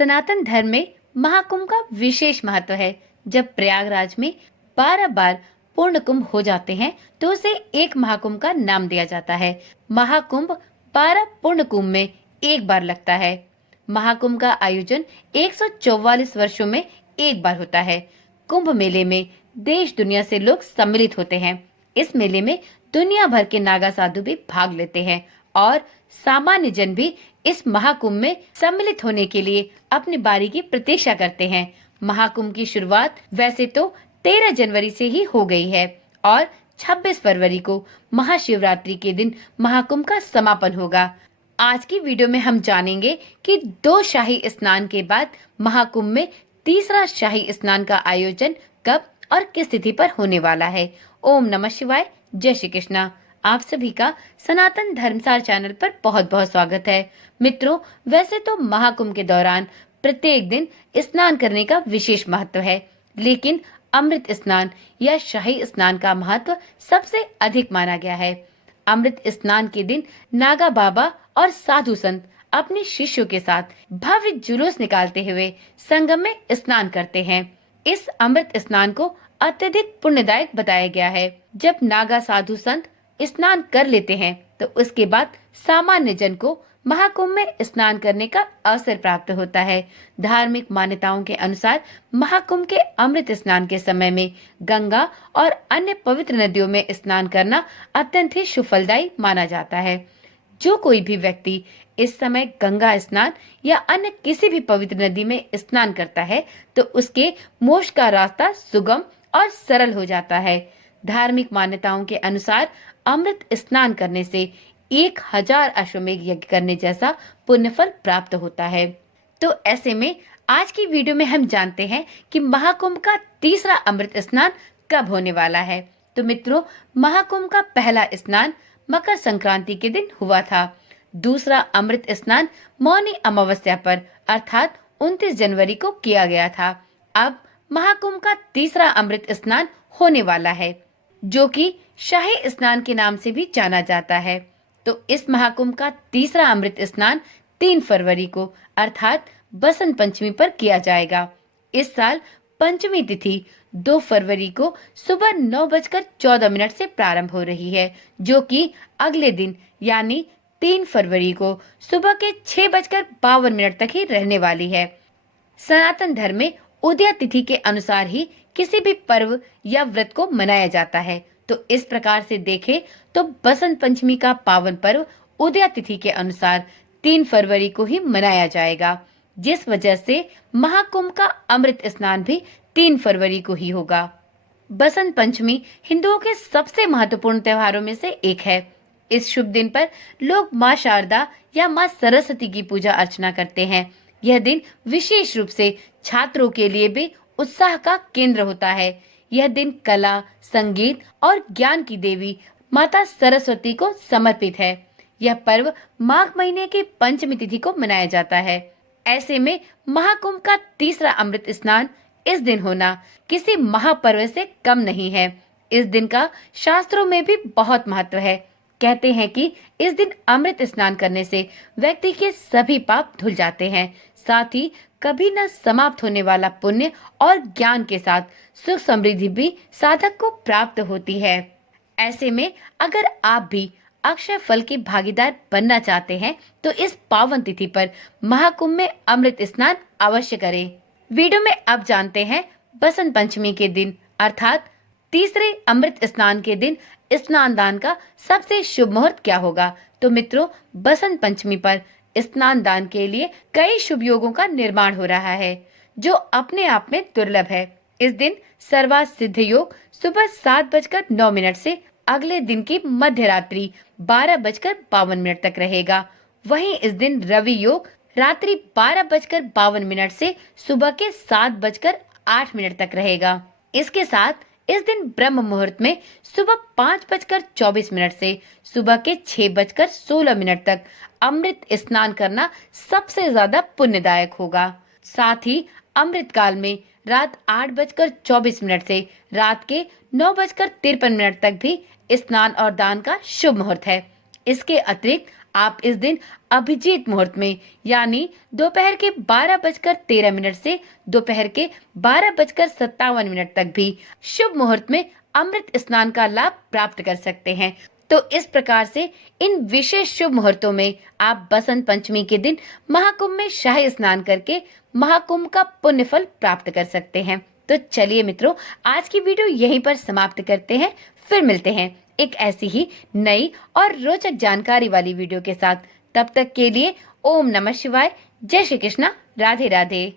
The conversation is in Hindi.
सनातन धर्म में महाकुंभ का विशेष महत्व है। जब प्रयागराज में 12 बार पूर्ण कुंभ हो जाते हैं तो उसे एक महाकुंभ का नाम दिया जाता है। महाकुंभ 12 पूर्ण कुंभ में एक बार लगता है। महाकुंभ का आयोजन 144 वर्षों में एक बार होता है। कुंभ मेले में देश दुनिया से लोग सम्मिलित होते हैं। इस मेले में दुनिया भर के नागा साधु भी भाग लेते हैं और सामान्य जन भी इस महाकुंभ में सम्मिलित होने के लिए अपनी बारी की प्रतीक्षा करते हैं। महाकुंभ की शुरुआत वैसे तो 13 जनवरी से ही हो गई है और 26 फरवरी को महाशिवरात्रि के दिन महाकुंभ का समापन होगा। आज की वीडियो में हम जानेंगे कि 2 शाही स्नान के बाद महाकुंभ में तीसरा शाही स्नान का आयोजन कब और किस तिथि पर होने वाला है। ओम नमः शिवाय, जय श्री कृष्णा। आप सभी का सनातन धर्मसार चैनल पर बहुत बहुत स्वागत है। मित्रों, वैसे तो महाकुंभ के दौरान प्रत्येक दिन स्नान करने का विशेष महत्व है, लेकिन अमृत स्नान या शाही स्नान का महत्व सबसे अधिक माना गया है। अमृत स्नान के दिन नागा बाबा और साधु संत अपने शिष्यों के साथ भव्य जुलूस निकालते हुए संगम में स्नान करते हैं। इस अमृत स्नान को अत्यधिक पुण्यदायक बताया गया है। जब नागा साधु संत स्नान कर लेते हैं तो उसके बाद सामान्य जन को महाकुंभ में स्नान करने का अवसर प्राप्त होता है। धार्मिक मान्यताओं के अनुसार महाकुंभ के अमृत स्नान के समय में गंगा और अन्य पवित्र नदियों में स्नान करना अत्यंत ही शुभफलदायी माना जाता है। जो कोई भी व्यक्ति इस समय गंगा स्नान या अन्य किसी भी पवित्र नदी में स्नान करता है तो उसके मोक्ष का रास्ता सुगम और सरल हो जाता है। धार्मिक मान्यताओं के अनुसार अमृत स्नान करने से 1000 अश्वमेध यज्ञ करने जैसा पुण्यफल प्राप्त होता है। तो ऐसे में आज की वीडियो में हम जानते हैं कि महाकुंभ का तीसरा अमृत स्नान कब होने वाला है। तो मित्रों, महाकुंभ का पहला स्नान मकर संक्रांति के दिन हुआ था। दूसरा अमृत स्नान मौनी अमावस्या पर अर्थात 29 जनवरी को किया गया था। अब महाकुंभ का तीसरा अमृत स्नान होने वाला है, जो कि शाही स्नान के नाम से भी जाना जाता है। तो इस महाकुंभ का तीसरा अमृत स्नान 3 फरवरी को अर्थात बसंत पंचमी पर किया जाएगा। इस साल पंचमी तिथि 2 फरवरी को सुबह 9:14 से प्रारंभ हो रही है, जो कि अगले दिन यानी 3 फरवरी को सुबह के 6:52 तक ही रहने वाली है। सनातन धर्म में उदया तिथि के अनुसार ही किसी भी पर्व या व्रत को मनाया जाता है। तो इस प्रकार से देखें तो बसंत पंचमी का पावन पर्व उदया तिथि के अनुसार 3 फरवरी को ही मनाया जाएगा, जिस वजह से महाकुंभ का अमृत स्नान भी 3 फरवरी को ही होगा। बसंत पंचमी हिंदुओं के सबसे महत्वपूर्ण त्योहारों में से एक है। इस शुभ दिन पर लोग माँ शारदा या माँ सरस्वती की पूजा अर्चना करते हैं। यह दिन विशेष रूप से छात्रों के लिए भी उत्साह का केंद्र होता है। यह दिन कला, संगीत और ज्ञान की देवी माता सरस्वती को समर्पित है। यह पर्व माघ महीने की पंचमी तिथि को मनाया जाता है। ऐसे में महाकुंभ का तीसरा अमृत स्नान इस दिन होना किसी महापर्व से कम नहीं है। इस दिन का शास्त्रों में भी बहुत महत्व है। कहते हैं कि इस दिन अमृत स्नान करने से व्यक्ति के सभी पाप धुल जाते हैं, साथ ही कभी न समाप्त होने वाला पुण्य और ज्ञान के साथ सुख समृद्धि भी साधक को प्राप्त होती है। ऐसे में अगर आप भी अक्षय फल के भागीदार बनना चाहते हैं तो इस पावन तिथि पर महाकुंभ में अमृत स्नान अवश्य करें। वीडियो में अब जानते हैं बसंत पंचमी के दिन अर्थात तीसरे अमृत स्नान के दिन स्नान दान का सबसे शुभ मुहूर्त क्या होगा। तो मित्रों, बसंत पंचमी पर स्नान दान के लिए कई शुभ योगों का निर्माण हो रहा है, जो अपने आप में दुर्लभ है। इस दिन सर्वार्थ सिद्ध योग सुबह 7:09 से अगले दिन की मध्य रात्रि 12:52 तक रहेगा। वहीं इस दिन रवि योग रात्रि 12:52 से सुबह के 7:08 तक रहेगा। इसके साथ इस दिन ब्रह्म मुहूर्त में सुबह 5:24 से सुबह के 6:16 तक अमृत स्नान करना सबसे ज्यादा पुण्यदायक होगा। साथ ही अमृत काल में रात 8:24 से रात के 9:53 तक भी स्नान और दान का शुभ मुहूर्त है। इसके अतिरिक्त आप इस दिन अभिजीत मुहूर्त में यानी दोपहर के 12:13 से दोपहर के 12:57 तक भी शुभ मुहूर्त में अमृत स्नान का लाभ प्राप्त कर सकते हैं। तो इस प्रकार से इन विशेष शुभ मुहूर्तों में आप बसंत पंचमी के दिन महाकुंभ में शाही स्नान करके महाकुंभ का पुण्य फल प्राप्त कर सकते हैं। तो चलिए मित्रों, आज की वीडियो यहीं पर समाप्त करते हैं। फिर मिलते हैं एक ऐसी ही नई और रोचक जानकारी वाली वीडियो के साथ। तब तक के लिए ओम नमः शिवाय, जय श्री कृष्णा, राधे राधे।